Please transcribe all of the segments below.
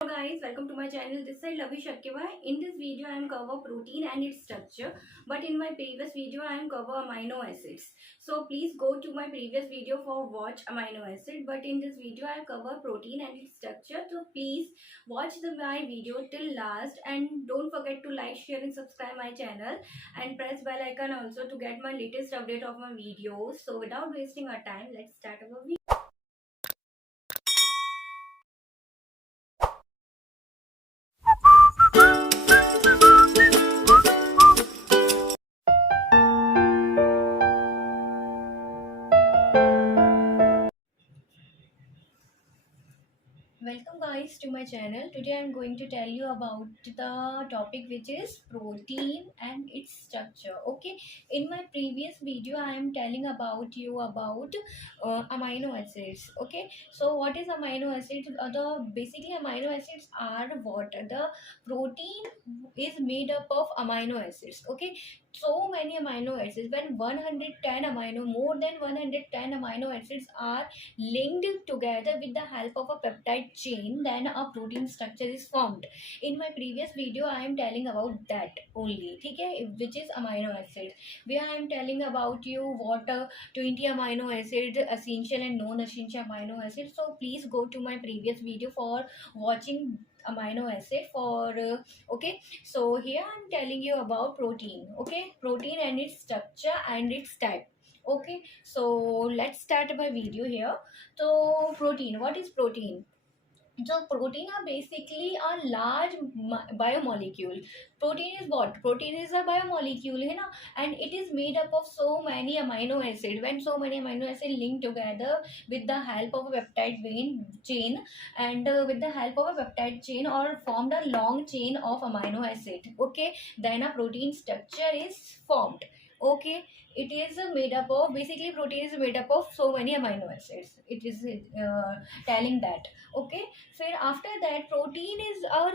Hello guys, welcome to my channel. This is Lavi Shakkiva. In this video, I am cover protein and its structure. But in my previous video, I am cover amino acids. So please go to my previous video for watch amino acid. But in this video, I cover protein and its structure. So please watch my video till last and don't forget to like, share and subscribe my channel and press bell icon also to get my latest update of my videos. So without wasting our time, let's start our video. Welcome guys to my channel. Today I am going to tell you about the topic which is protein and its structure. Okay, in my previous video I am telling about you about amino acids. Okay, so what is amino acids? The basically amino acids are what the protein is made up of amino acids. Okay, so many amino acids when 110 amino more than 110 amino acids are linked together with the help of a peptide chain, then a protein structure is formed. In my previous video I am telling about that only, okay, which is amino acids, where I am telling about you what 20 amino acids, essential and non-essential amino acids. So please go to my previous video for watching amino acid for okay. So here I'm telling you about protein. Okay, protein and its structure and its type. Okay, so let's start my video here. So protein, what is protein? So protein are basically a large biomolecule. Protein is what? Protein is a biomolecule, है ना? And it is made up of so many amino acid. When so many amino acid link together with the help of a peptide chain, and with the help of a peptide chain or formed a long chain of amino acid. Okay, then a protein structure is formed. Okay, it is made up of, basically protein is made up of so many amino acids. It is telling that. Okay, फिर after that protein is our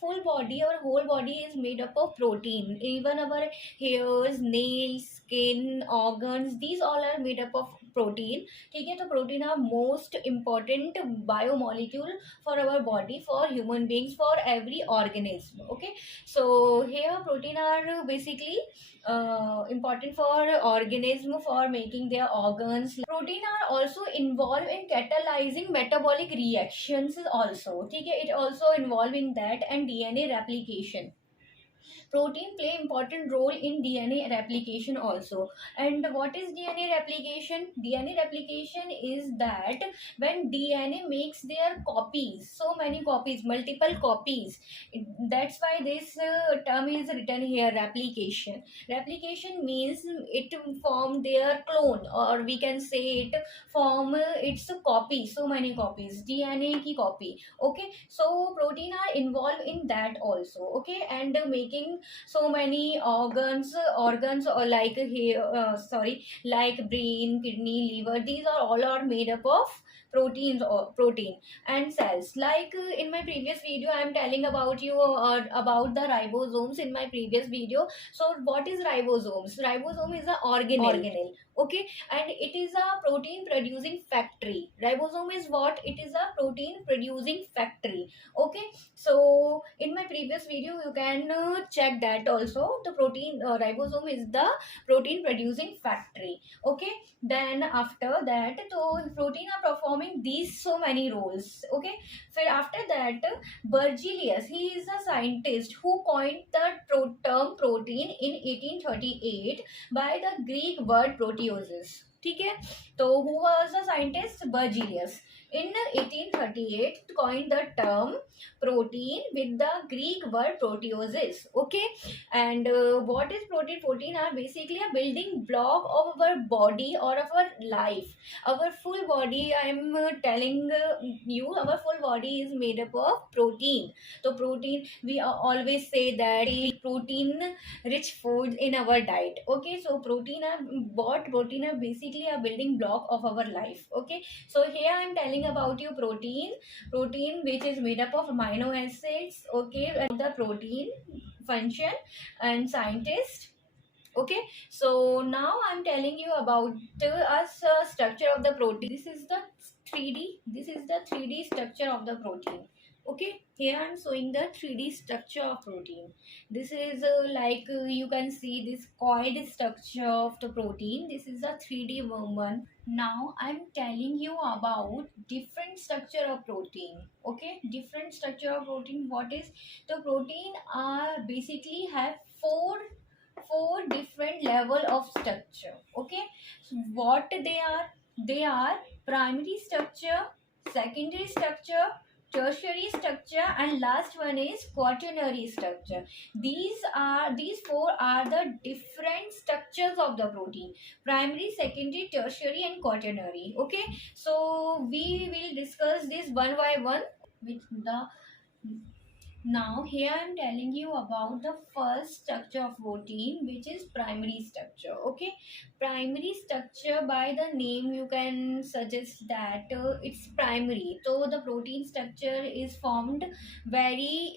full body, our whole body is made up of protein. Even our hairs, nails, skin, organs, these all are made up of protein. ठीक है, तो protein are most important biomolecule for our body, for human beings, for every organism. Okay, so here protein are basically important for organism for making their organs. Protein are also involved in catalyzing metabolic reactions also. ठीक है, it also involved in that and DNA replication. Protein play important role in DNA replication also. And what is DNA replication? DNA replication is that when DNA makes their copies, so many copies, multiple copies. That's why this term is written here, replication. Replication means it form their clone, or we can say it form its copy, so many copies, DNA ki copy. Okay, so protein are involved in that also. Okay, and making so many organs or like here sorry, like brain, kidney, liver, these are all are made up of proteins or protein. And cells, like in my previous video I am telling about you about the ribosomes in my previous video. So what is ribosomes? Ribosome is a organelle. Okay, and it is a protein producing factory. Ribosome is what? It is a protein producing factory. Okay, so in my previous video you can check that also. The protein ribosome is the protein producing factory. Okay, then after that, so protein are performing these so many roles. Okay, फिर after that Bergelius, he is a scientist who coined the term protein in 1838 by the Greek word proteosis. ठीक है, तो who was the scientist? Bergelius in 1838 coined the term protein with the Greek word proteosis. Okay, and what is protein? Protein are basically a building block of our body or of our life. Our full body, I am telling you, our full body is made up of protein. So protein, we always say that protein rich foods in our diet. Okay, so protein are what? Protein are basically a building block of our life. Okay, so here I am telling about you protein which is made up of amino acids. Okay, and the protein function and scientist. Okay, so now I'm telling you about the structure of the protein. This is the 3D. This is the 3D structure of the protein. Okay, here I'm showing the 3D structure of protein. This is you can see this coiled structure of the protein. This is the 3D one. Now I'm telling you about different structure of protein. Okay, different structure of protein. What is the protein? Are basically have four different level of structure. Okay, so what they are? They are primary structure, secondary structure, tertiary structure, and last one is quaternary structure. These four are the different structures of the protein: primary, secondary, tertiary, and quaternary. Okay, so we will discuss this one by one with the. Now here I am telling you about the first structure of protein, which is primary structure. Okay, primary structure, by the name you can suggest that it's primary. So the protein structure is formed very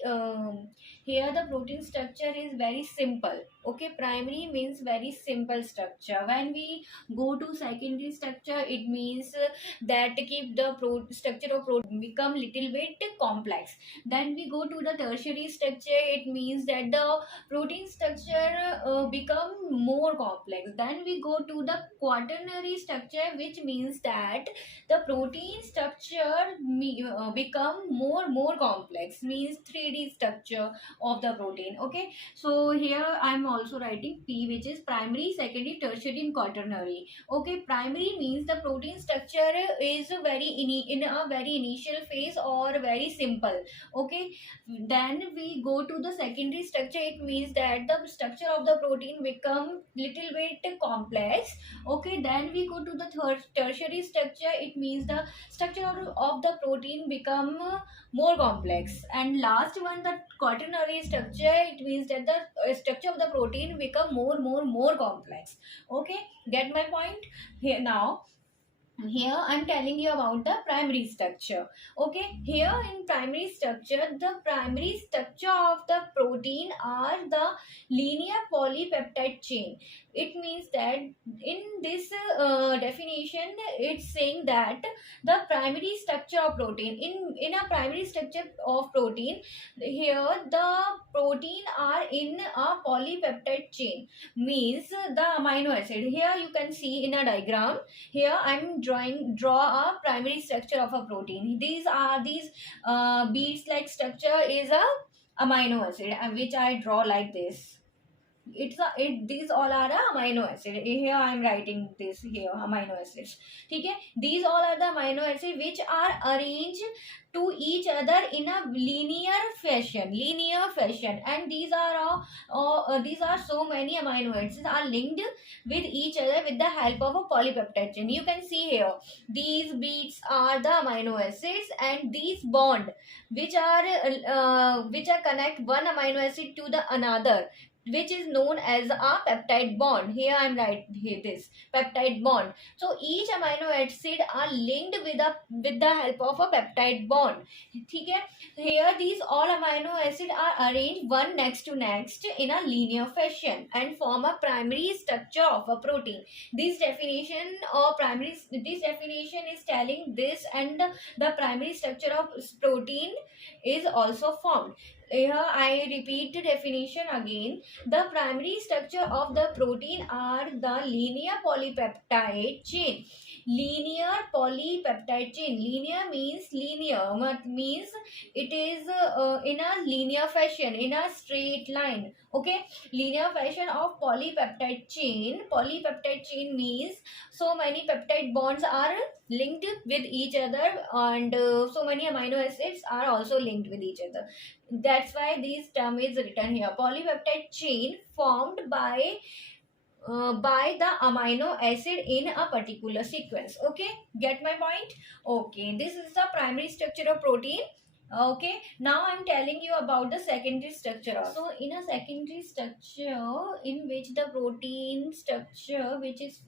here the protein structure is very simple. Okay, primary means very simple structure. When we go to secondary structure, it means that keep the structure of protein become little bit complex. Then we go to the tertiary structure. It means that the protein structure become more complex. Then we go to the quaternary structure, which means that the protein structure become more complex, means 3D structure of the protein. Okay, so here I'm also writing P, which is primary, secondary, tertiary, and quaternary. Okay, primary means the protein structure is in a very initial phase or very simple. Okay, then we go to the secondary structure. It means that the structure of the protein become little bit complex. Okay, then we go to the tertiary structure. It means the structure of the protein become more complex. And last one, the quaternary structure. It means that the structure of the protein become more complex. Okay, get my point here. Now here I'm telling you about the primary structure. Okay, here in primary structure, the primary structure of the protein are the linear polypeptide chain. It means that in this definition, it's saying that the primary structure of protein, in a primary structure of protein, here the protein are in a polypeptide chain, means the amino acid. Here you can see in a diagram. Here I'm draw a primary structure of a protein. These beads like structure is a amino acid, which I draw like this. These all are a amino acid. Here I am writing this here, amino acids. Okay, these all are the amino acids which are arranged to each other in a linear fashion, and these are so many amino acids are linked with each other with the help of a polypeptide chain. You can see here these beads are the amino acids, and these bond which are connect one amino acid to the another, which is known as a peptide bond. Here I am writing here this peptide bond. So each amino acid are linked with the help of a peptide bond. Okay, here these all amino acid are arranged one next to next in a linear fashion and form a primary structure of a protein. This definition is telling this, and the primary structure of protein is also formed. Here I repeat the definition again. The primary structure of the protein are the linear polypeptide chain. Linear polypeptide chain. Linear means linear, means it is in a linear fashion, in a straight line. Okay, linear fashion of polypeptide chain. Polypeptide chain means so many peptide bonds are linked with each other, and so many amino acids are also linked with each other. That's why this term is written here. Polypeptide chain formed by the amino acid in a particular sequence. Okay, get my point? Okay, this is the primary structure of protein. Okay, now I'm telling you about the secondary structure. So in a secondary structure in which the protein structure which is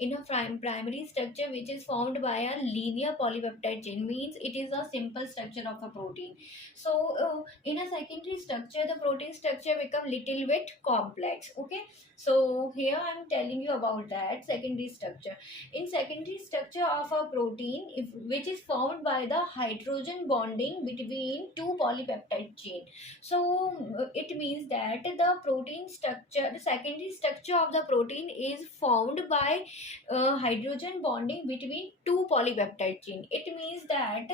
in a primary structure which is formed by a linear polypeptide chain, means it is a simple structure of a protein. So in a secondary structure the protein structure become little bit complex. Okay, so here I'm telling you about that secondary structure. In secondary structure of a protein, which is formed by the hydrogen bonding between two polypeptide chain. So it means that the protein structure, the secondary structure of the protein is formed by hydrogen bonding between two polypeptide chain. It means that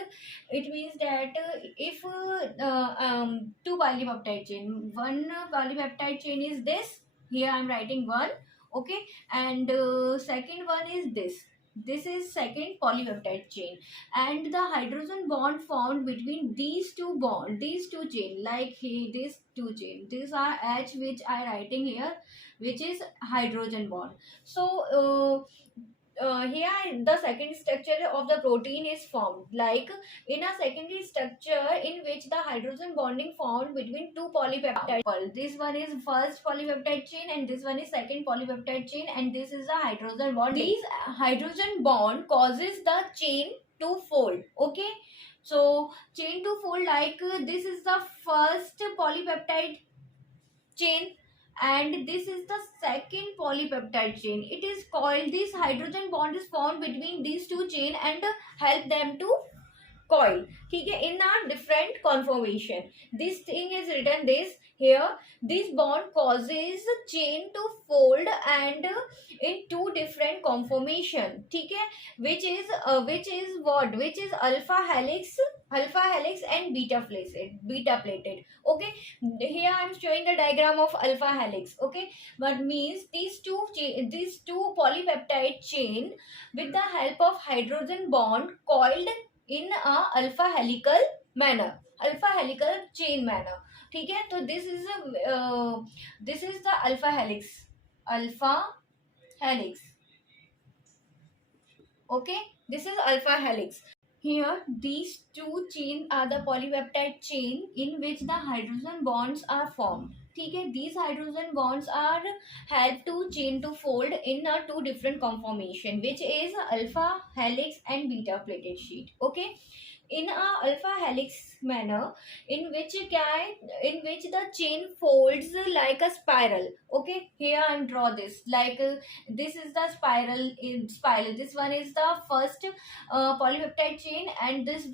if two polypeptide chain, one polypeptide chain is this. Here I'm writing one. Okay, and second one is this is second polypeptide chain, and the hydrogen bond formed between these two chain, like these two chain, these are H which I writing here, which is hydrogen bond. So here the second structure of the protein is formed, like in a secondary structure in which the hydrogen bonding formed between two polypeptide. This one is first polypeptide chain and this one is second polypeptide chain, and this is the hydrogen bond. These hydrogen bond causes the chain to fold. Okay, so chain to fold, like this is the first polypeptide chain and this is the second polypeptide chain. It is called, this hydrogen bond is formed between these two chain and help them to coil. ठीक है, in a different conformation. This thing is written this here. This bond causes chain to fold and in two different conformation. ठीक है, which is what, which is alpha helix and beta plated. Okay, here I'm showing the diagram of alpha helix. Okay, what means these two polypeptide chain with the help of hydrogen bond coiled in a alpha helical manner, alpha helical chain manner. ठीक है, तो this is the alpha helix. Okay, this is alpha helix. Here these two chain are the polypeptide chain in which the hydrogen bonds are formed. ठीक है, these hydrogen bonds are help to chain to fold in a two different conformation, which is alpha helix and beta plated sheet. Okay, in a alpha helix manner, in which the chain folds like a spiral. Okay, here I draw this, like this is the spiral. This one is the first polypeptide chain and this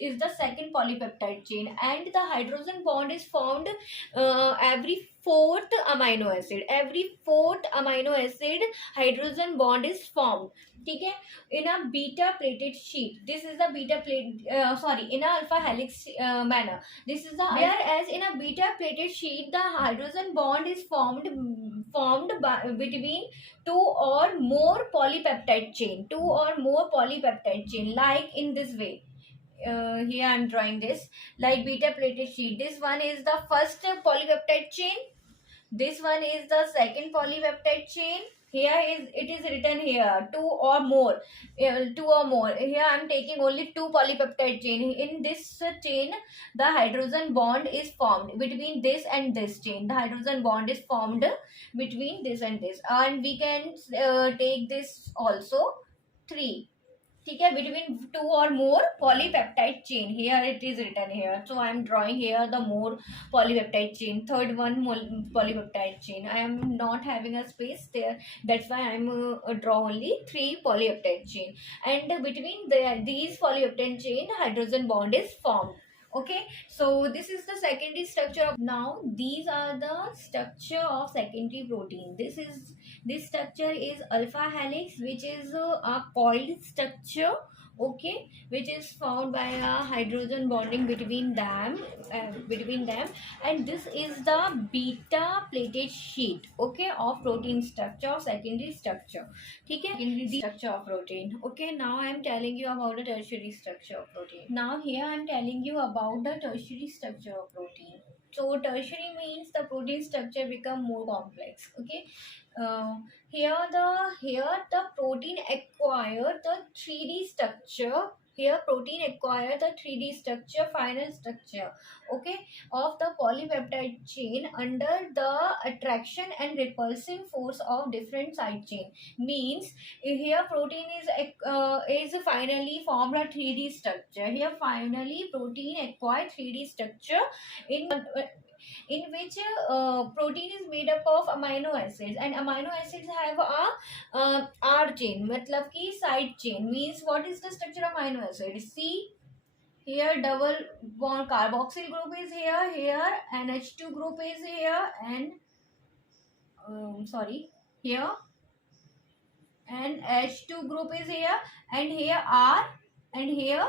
is the second polypeptide chain, and the hydrogen bond is formed every fourth amino acid hydrogen bond is formed. ठीक है, in a beta plated sheet, this is the beta plate in a alpha helix manner, this is the, whereas in a beta plated sheet the hydrogen bond is formed between two or more polypeptide chain, like in this way. Here I am drawing this, like beta plated sheet. This one is the first polypeptide chain, this one is the second polypeptide chain. Here it is written here two or more. Here I am taking only two polypeptide chain. In this chain the hydrogen bond is formed between this and this chain. The hydrogen bond is formed between this and this, and we can take this also three. ठीक है, between two or more polypeptide chain. Here it is written here, so I am drawing here the more polypeptide chain, third one polypeptide chain. I am not having a space there, that's why I am draw only three polypeptide chain, and between these polypeptide chain hydrogen bond is formed. Okay, so this is the secondary structure of, now these are the structure of secondary protein. This structure is alpha helix, which is a coiled structure. Okay, which is found by a hydrogen bonding between them, and this is the beta plated sheet. Okay, of protein structure, of secondary structure. ठीक है, secondary structure of protein. Okay, now I am telling you about the tertiary structure of protein. Now here I am telling you about the tertiary structure of protein. So tertiary means the protein structure become more complex. Okay, here the protein acquire the 3D structure. Here protein acquire the 3D structure, final structure, okay, of the polypeptide chain under the attraction and repulsive force of different side chain. Means here protein is finally formed a 3D structure. Here finally protein acquire 3D structure in which protein is made up of amino acids, and amino acids have a R chain, matlab ki side chain. Means what is the structure of amino acid? See, here double bond carboxyl group is here NH2 group is here, and sorry, here and H2 group is here, and here R, and here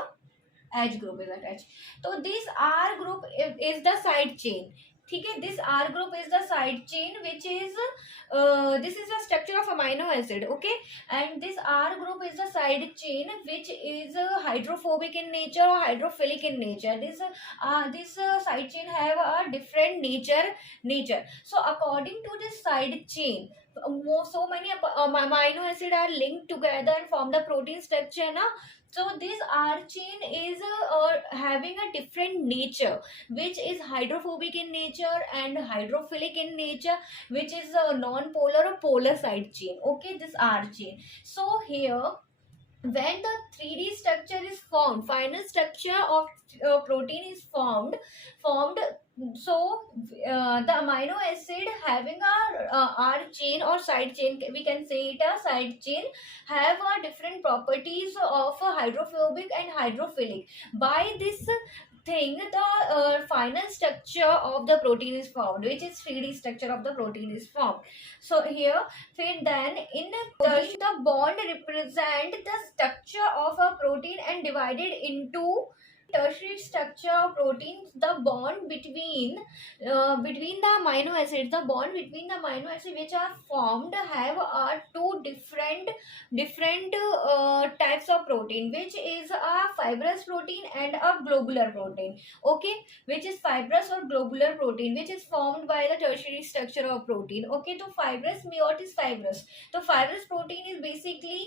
H group is attached. So this R group is the side chain. Okay, this R group is the side chain, which is this is the structure of amino acid. Okay, and this R group is the side chain, which is hydrophobic in nature or hydrophilic in nature. This side chain have a different nature. So according to this side chain, so many amino acid are linked together and form the protein structure. Na? So this R chain is having a different nature, which is hydrophobic in nature and hydrophilic in nature, which is a non-polar or polar side chain. Okay, this R chain. So here, when the 3D structure is formed, final structure of protein is formed. So the amino acid having a R chain or side chain, we can say it a side chain, have a different properties of hydrophobic and hydrophilic. By this thing, the final structure of the protein is formed, which is 3D structure of the protein is formed. So here, then in protein, the bond represent the structure of a protein and divided into tertiary structure of proteins. The bond between the amino acids, which are formed have two different types of protein, which is a fibrous protein and a globular protein. Okay, which is fibrous or globular protein, which is formed by the tertiary structure of protein. Okay, so fibrous, what is fibrous? So fibrous protein is basically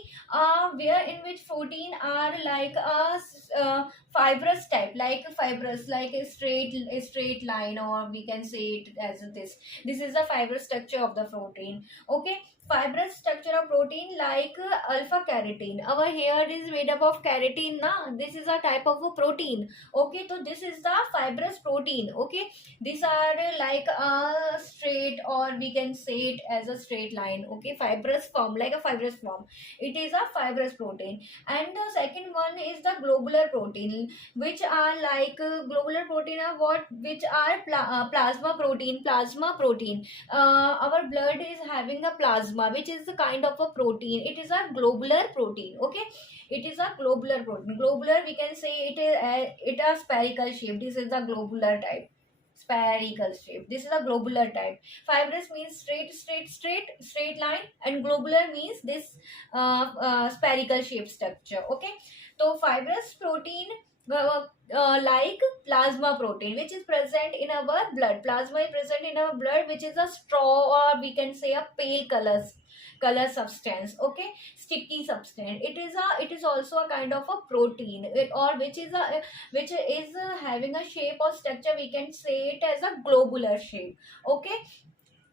where in which protein are like a fibrous type, like fibrous, like a straight line, or we can say it as this is the fibrous structure of the protein. Okay, fibrous structure of protein like alpha keratin. Our hair is made up of keratin, na? This is a type of a protein. Okay, so this is the fibrous protein. Okay, these are like a straight, or we can say it as a straight line. Okay, fibrous form, like a fibrous form, it is a fibrous protein. And the second one is the globular protein, which are like globular protein are what, which are plasma protein. Our blood is having a plasma, which is the kind of a protein. It is a globular protein. Okay, it is a globular protein. Globular, we can say it is a spherical shape. This is the globular type, spherical shape. This is a globular type. Fibrous means straight line, and globular means this spherical shape structure. Okay, so fibrous protein like plasma protein, which is present in our blood. Plasma is present in our blood, which is a straw, or we can say a pale color substance. Okay, sticky substance. It is also a kind of a protein, which is having a shape or structure, we can say it as a globular shape. Okay,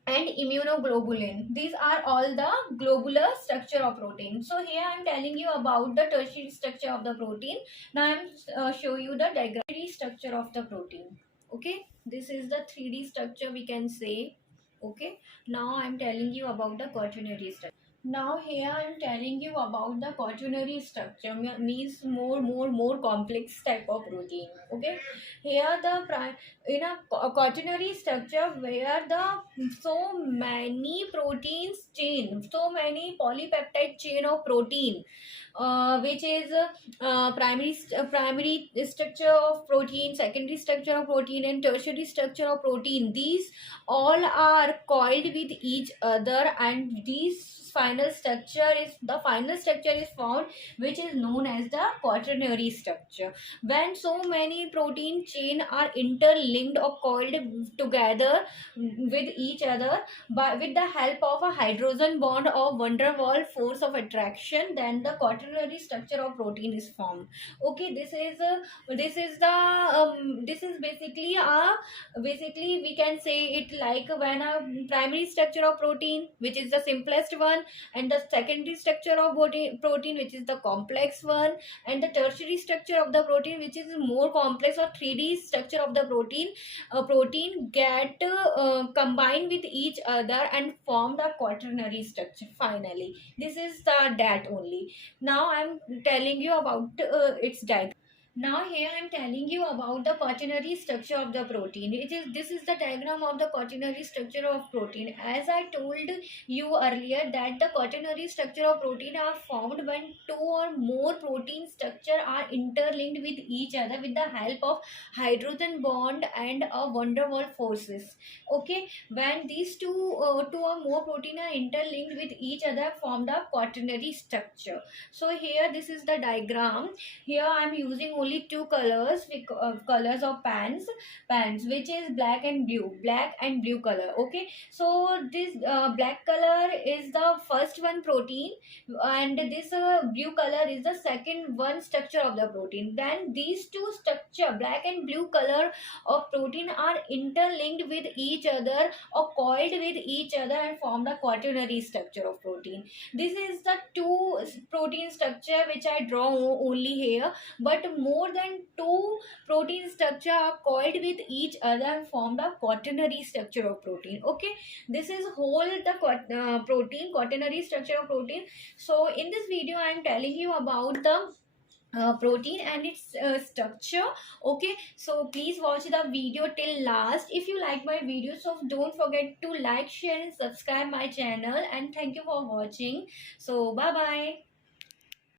and immunoglobulin, these are all the globular structure of protein. So here I am telling you about the tertiary structure of the protein. Now I am show you the diagram structure of the protein. Okay, this is the 3D structure, we can say. Okay, now I am telling you about the quaternary structure. Now here I am telling you about the quaternary structure, means more complex type of protein. Okay, here in a quaternary structure, where the so many proteins chain, so many polypeptide chain of protein, which is primary structure of protein, secondary structure of protein, and tertiary structure of protein. These all are coiled with each other, and these final structure is found, which is known as the quaternary structure. When so many protein chain are interlinked or coiled together with each other by with the help of a hydrogen bond or van der Waals force of attraction, then the quaternary structure of protein is formed. Okay, this is basically we can say it like when a primary structure of protein, which is the simplest one, and the secondary structure of protein, which is the complex one, and the tertiary structure of the protein, which is more complex, or 3D structure of the protein get combined with each other and form the quaternary structure. Finally, this is the that only. Now I'm telling you about its diagram. Now here I am telling you about the quaternary structure of the protein. This is the diagram of the quaternary structure of protein. As I told you earlier that the quaternary structure of protein are formed when two or more protein structure are interlinked with each other with the help of hydrogen bond and a van der Waals forces. Okay, when these two or more protein are interlinked with each other form the quaternary structure. So here this is the diagram. Here I am using only two colors, colors of pans, which is black and blue color. Okay, so this black color is the first one protein, and this blue color is the second one structure of the protein. Then these two structure, black and blue color of protein, are interlinked with each other or coiled with each other and form the quaternary structure of protein. This is the two protein structure which I draw only here, but more than two protein structure are coiled with each other and form the quaternary structure of protein. Okay, this is whole the quaternary structure of protein. So in this video I am telling you about the protein and its structure. Okay, so please watch the video till last if you like my video. So don't forget to like, share and subscribe my channel, and thank you for watching. So bye bye.